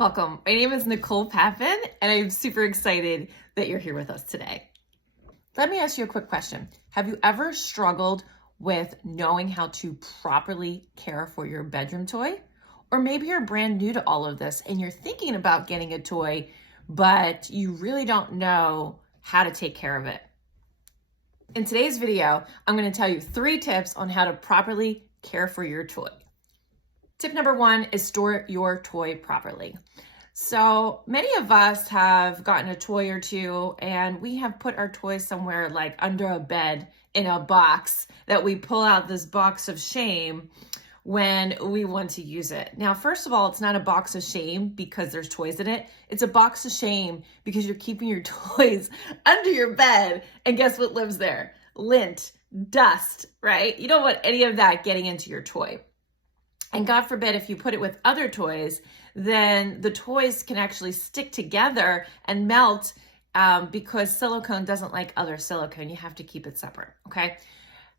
Welcome. My name is Nicole Pappin, and I'm super excited that you're here with us today. Let me ask you a quick question. Have you ever struggled with knowing how to properly care for your bedroom toy? Or maybe you're brand new to all of this and you're thinking about getting a toy, but you really don't know how to take care of it. In today's video, I'm going to tell you 3 tips on how to properly care for your toy. Tip number 1 is store your toy properly. So many of us have gotten a toy or two and we have put our toys somewhere like under a bed in a box that we pull out this box of shame when we want to use it. Now, first of all, it's not a box of shame because there's toys in it. It's a box of shame because you're keeping your toys under your bed, and guess what lives there? Lint, dust, right? You don't want any of that getting into your toy. And God forbid, if you put it with other toys, then the toys can actually stick together and melt because silicone doesn't like other silicone. You have to keep it separate, okay?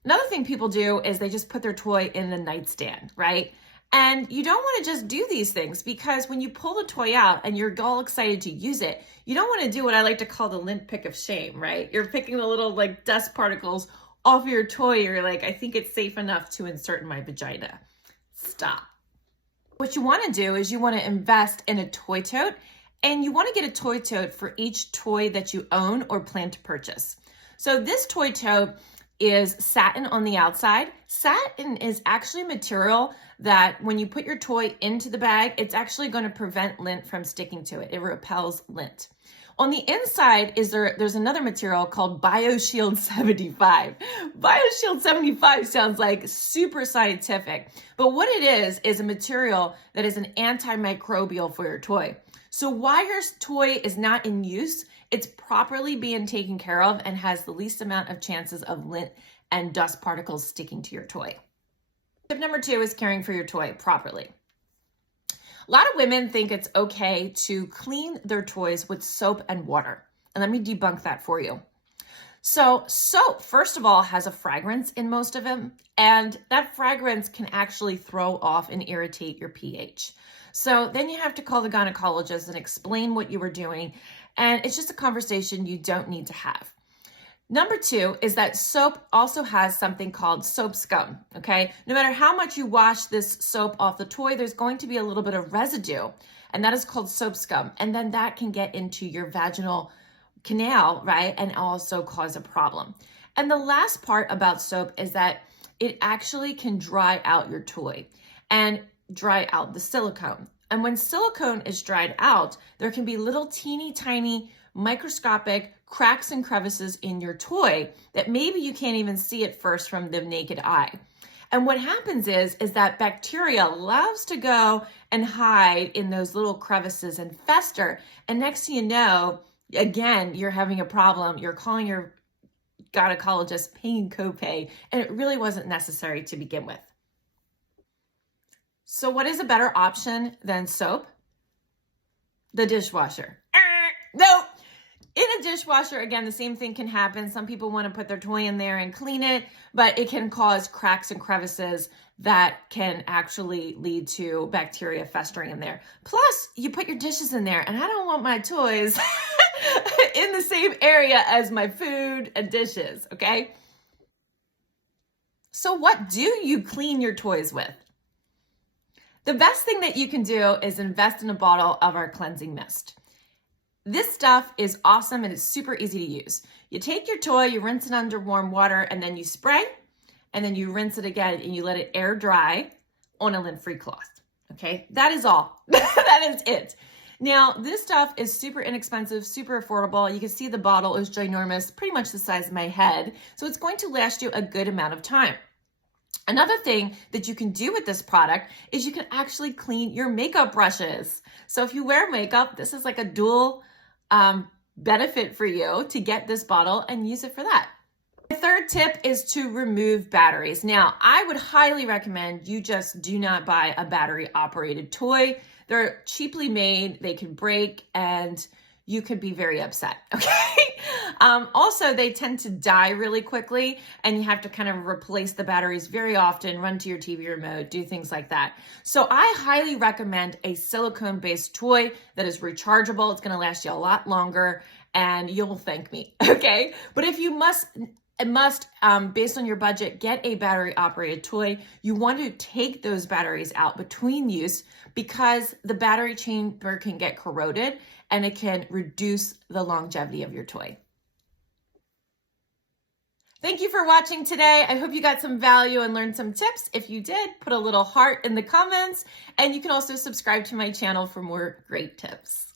Another thing people do is they just put their toy in the nightstand, right? And you don't want to just do these things because when you pull the toy out and you're all excited to use it, you don't want to do what I like to call the lint pick of shame, right? You're picking the little like dust particles off your toy. You're like, I think it's safe enough to insert in my vagina. Stop. What you want to do is you want to invest in a toy tote, and you want to get a toy tote for each toy that you own or plan to purchase. So this toy tote is satin on the outside. Satin is actually a material that when you put your toy into the bag, it's actually going to prevent lint from sticking to it. It repels lint. On the inside there's another material called BioShield 75. BioShield 75 sounds like super scientific, but what it is a material that is an antimicrobial for your toy. So while your toy is not in use, it's properly being taken care of and has the least amount of chances of lint and dust particles sticking to your toy. Tip number 2 is caring for your toy properly. A lot of women think it's okay to clean their toys with soap and water. And let me debunk that for you. So soap, first of all, has a fragrance in most of them, and that fragrance can actually throw off and irritate your pH. So then you have to call the gynecologist and explain what you were doing, and it's just a conversation you don't need to have. Number 2 is that soap also has something called soap scum, okay? No matter how much you wash this soap off the toy, there's going to be a little bit of residue, and that is called soap scum. And then that can get into your vaginal canal, right? And also cause a problem. And the last part about soap is that it actually can dry out your toy and dry out the silicone. And when silicone is dried out, there can be little teeny tiny microscopic cracks and crevices in your toy that maybe you can't even see at first from the naked eye. And what happens is that bacteria loves to go and hide in those little crevices and fester. And next thing you know, again, you're having a problem. You're calling your gynecologist, paying copay, and it really wasn't necessary to begin with. So what is a better option than soap? The dishwasher. No. In a dishwasher, again, the same thing can happen. Some people want to put their toy in there and clean it, but it can cause cracks and crevices that can actually lead to bacteria festering in there. Plus, you put your dishes in there, and I don't want my toys in the same area as my food and dishes, okay? So what do you clean your toys with? The best thing that you can do is invest in a bottle of our cleansing mist. This stuff is awesome and it's super easy to use. You take your toy, you rinse it under warm water, and then you spray, and then you rinse it again and you let it air dry on a lint-free cloth. Okay, that is all. That is it. Now, this stuff is super inexpensive, super affordable. You can see the bottle is ginormous, pretty much the size of my head. So it's going to last you a good amount of time. Another thing that you can do with this product is you can actually clean your makeup brushes. So if you wear makeup, this is like a dual benefit for you to get this bottle and use it for that. The third tip is to remove batteries. Now, I would highly recommend you just do not buy a battery operated toy. They're cheaply made, they can break, and you could be very upset, okay? Also, they tend to die really quickly, and you have to kind of replace the batteries very often, run to your TV remote, do things like that. So I highly recommend a silicone-based toy that is rechargeable. It's gonna last you a lot longer, and you'll thank me, okay? But if you must, based on your budget, get a battery-operated toy. You want to take those batteries out between use because the battery chamber can get corroded and it can reduce the longevity of your toy. Thank you for watching today. I hope you got some value and learned some tips. If you did, put a little heart in the comments, and you can also subscribe to my channel for more great tips.